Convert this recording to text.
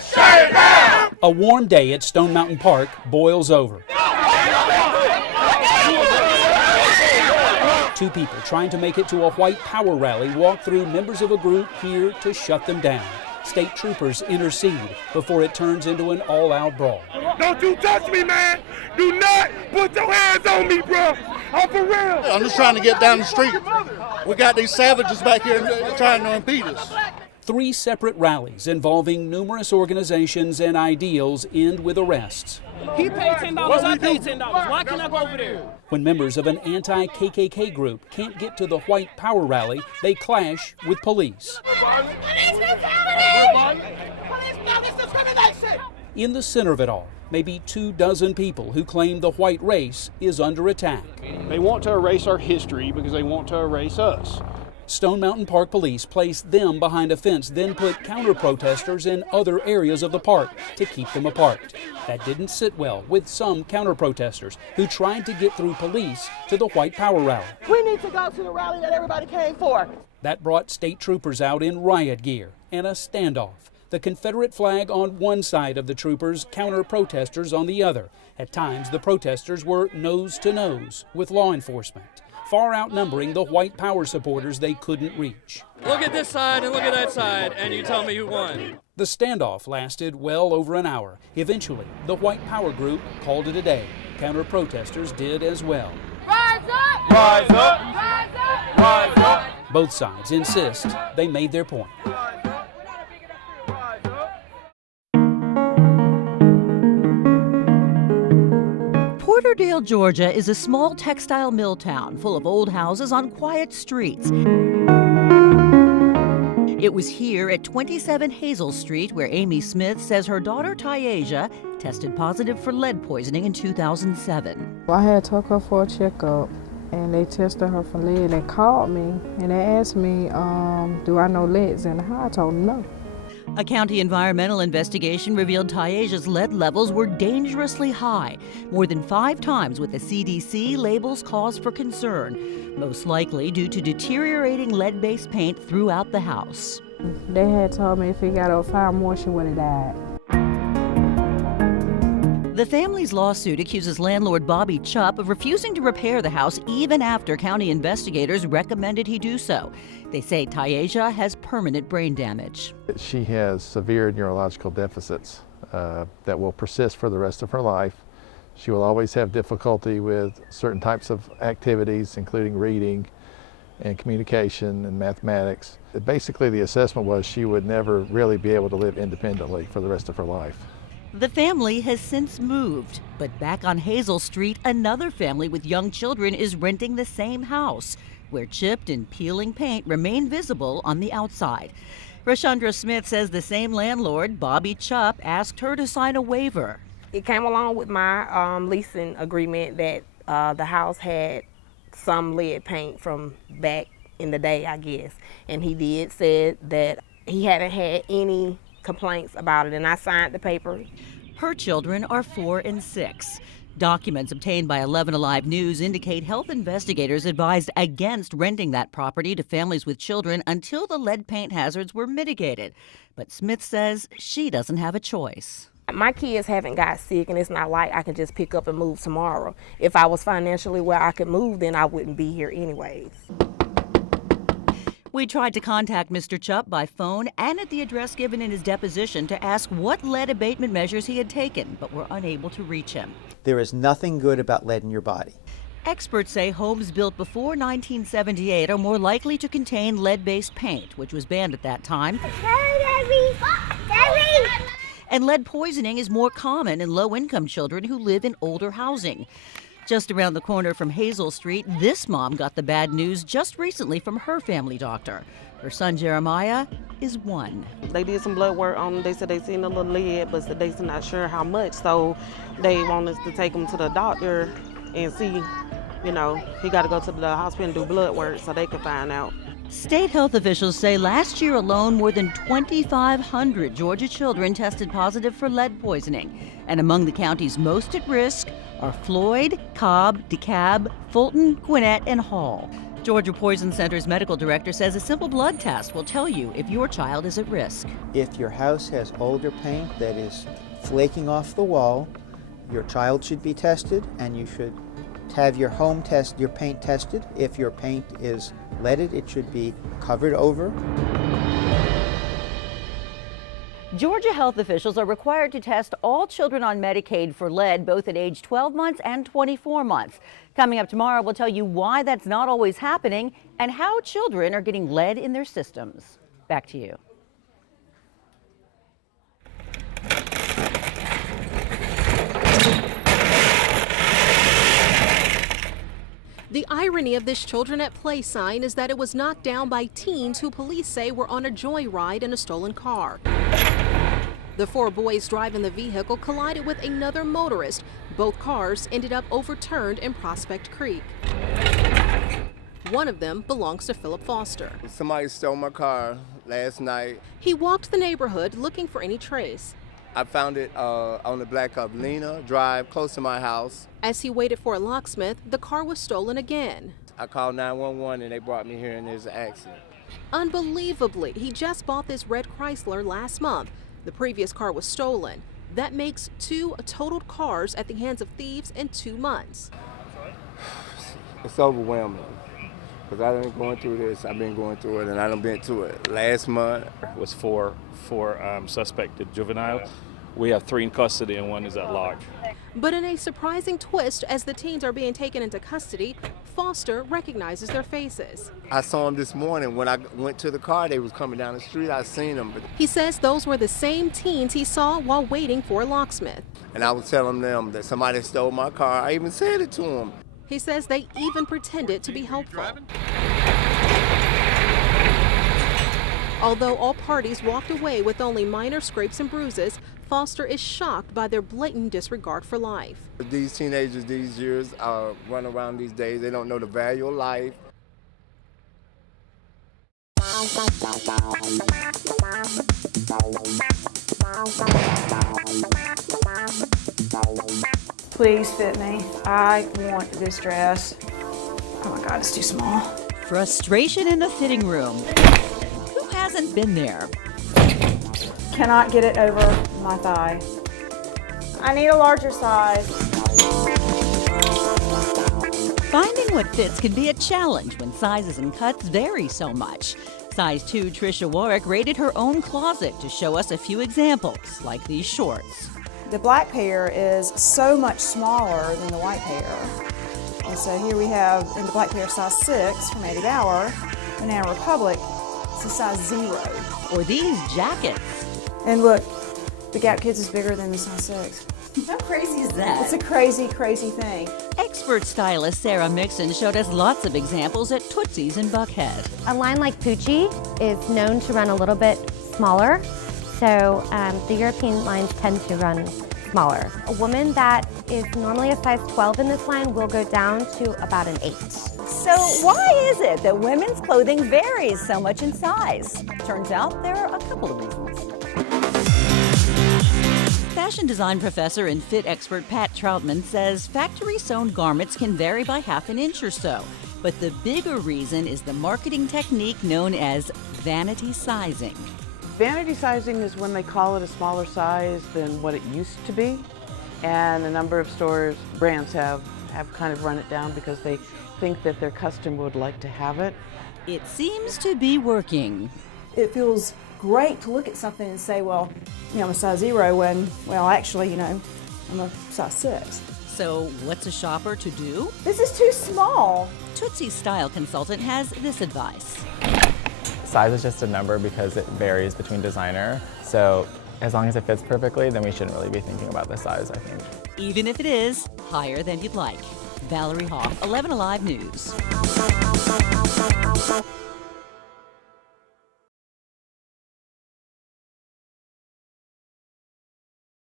Shut it down! A warm day at Stone Mountain Park boils over. Two people trying to make it to a white power rally walk through members of a group here to shut them down. State troopers intercede before it turns into an all-out brawl. Don't you touch me, man! Do not put your hands on me, bro! I'm for real! I'm just trying to get down the street. We got these savages back here trying to impede us. 3 separate rallies involving numerous organizations and ideals end with arrests. He paid $10, I paid $10. Why can't I go over there? When members of an anti-KKK group can't get to the white power rally, they clash with police. In the center of it all, maybe 24 people who claim the white race is under attack. They want to erase our history because they want to erase us. Stone Mountain Park Police placed them behind a fence, then put counter-protesters in other areas of the park to keep them apart. That didn't sit well with some counter-protesters who tried to get through police to the white power rally. We need to go to the rally that everybody came for. That brought state troopers out in riot gear and a standoff. The Confederate flag on one side of the troopers, counter-protesters on the other. At times, the protesters were nose to nose with law enforcement, far outnumbering the white power supporters they couldn't reach. Look at this side and look at that side, and you tell me who won. The standoff lasted well over an hour. Eventually, the white power group called it a day. Counter-protesters did as well. Rise up! Rise up! Rise up! Rise up! Both sides insist they made their point. Porterdale, Georgia is a small textile mill town full of old houses on quiet streets. It was here at 27 Hazel Street where Amy Smith says her daughter Tyasia tested positive for lead poisoning in 2007. I had took her for a checkup and they tested her for lead. They called me and they asked me, do I know lead's in the house? I told them no. A county environmental investigation revealed Tyasia's lead levels were dangerously high, more than 5 times what the CDC labels cause for concern, most likely due to deteriorating lead-based paint throughout the house. They had told me if it got over 5 more, she would have died. The family's lawsuit accuses landlord Bobby Chupp of refusing to repair the house even after county investigators recommended he do so. They say Tyasia has permanent brain damage. She has severe neurological deficits that will persist for the rest of her life. She will always have difficulty with certain types of activities, including reading and communication and mathematics. Basically, the assessment was she would never really be able to live independently for the rest of her life. The family has since moved, but back on Hazel Street, another family with young children is renting the same house, where chipped and peeling paint remain visible on the outside. Rashandra Smith says the same landlord, Bobby Chupp, asked her to sign a waiver. It came along with my leasing agreement that the house had some lead paint from back in the day, I guess. And he said that he hadn't had any complaints about it, and I signed the paper. Her children are 4 and 6. Documents obtained by 11 Alive News indicate health investigators advised against renting that property to families with children until the lead paint hazards were mitigated. But Smith says she doesn't have a choice. My kids haven't got sick, and it's not like I can just pick up and move tomorrow. If I was financially where I could move, then I wouldn't be here anyways. We tried to contact Mr. Chupp by phone and at the address given in his deposition to ask what lead abatement measures he had taken, but were unable to reach him. There is nothing good about lead in your body. Experts say homes built before 1978 are more likely to contain lead-based paint, which was banned at that time. And lead poisoning is more common in low-income children who live in older housing. Just around the corner from Hazel Street, this mom got the bad news just recently from her family doctor. Her son Jeremiah is 1. They did some blood work on him. They said they seen a little lead, but they're not sure how much. So they want us to take him to the doctor and see, he got to go to the hospital and do blood work so they can find out. State health officials say last year alone, more than 2,500 Georgia children tested positive for lead poisoning. And among the counties most at risk are Floyd, Cobb, DeKalb, Fulton, Gwinnett, and Hall. Georgia Poison Center's medical director says a simple blood test will tell you if your child is at risk. If your house has older paint that is flaking off the wall, your child should be tested, and you should have your paint tested. If your paint is leaded, it should be covered over. Georgia health officials are required to test all children on Medicaid for lead, both at age 12 months and 24 months. Coming up tomorrow, we'll tell you why that's not always happening and how children are getting lead in their systems. Back to you. The irony of this Children at Play sign is that it was knocked down by teens who police say were on a joyride in a stolen car. The 4 boys driving the vehicle collided with another motorist. Both cars ended up overturned in Prospect Creek. One of them belongs to Philip Foster. Somebody stole my car last night. He walked the neighborhood looking for any trace. I found it on the Black Lena Drive, close to my house. As he waited for a locksmith, the car was stolen again. I called 911 and they brought me here and there's an accident. Unbelievably, he just bought this red Chrysler last month. The previous car was stolen. That makes 2 totaled cars at the hands of thieves in 2 months. It's overwhelming because I've been going through this. I've been going through it and I done been through it. Last month was for suspected juvenile. We have 3 in custody and 1 is at large. But in a surprising twist, as the teens are being taken into custody, Foster recognizes their faces. I saw them this morning when I went to the car. They was coming down the street. I seen them. He says those were the same teens he saw while waiting for a locksmith. And I was telling them that somebody stole my car. I even said it to them. He says they even pretended to be helpful. Although all parties walked away with only minor scrapes and bruises, Foster is shocked by their blatant disregard for life. These teenagers these years run around these days. They don't know the value of life. Please fit me. I want this dress. Oh my God, it's too small. Frustration in the fitting room. Who hasn't been there? Cannot get it over my thigh. I need a larger size. Finding what fits can be a challenge when sizes and cuts vary so much. Size 2 Trisha Warwick raided her own closet to show us a few examples, like these shorts. The black pair is so much smaller than the white pair. And so here we have, in the black pair, size 6 from Eddie Bauer. Banana Republic, it's a size 0. Or these jackets. And look, the Gap Kids is bigger than the size 6. How crazy is that? It's a crazy, crazy thing. Expert stylist Sarah Mixon showed us lots of examples at Tootsie's in Buckhead. A line like Pucci is known to run a little bit smaller, so the European lines tend to run smaller. A woman that is normally a size 12 in this line will go down to about an 8. So why is it that women's clothing varies so much in size? Turns out there are a couple of reasons. Fashion design professor and fit expert Pat Troutman says factory-sewn garments can vary by half an inch or so. But the bigger reason is the marketing technique known as vanity sizing. Vanity sizing is when they call it a smaller size than what it used to be. And a number of brands have kind of run it down because they think that their customer would like to have it. It seems to be working. It feels great to look at something and say, well, I'm a size 0 when, well, actually, I'm a size 6. So what's a shopper to do? This is too small. Tootsie's style consultant has this advice. Size is just a number because it varies between designer. So as long as it fits perfectly, then we shouldn't really be thinking about the size, I think. Even if it is higher than you'd like. Valerie Hoff, 11 Alive News.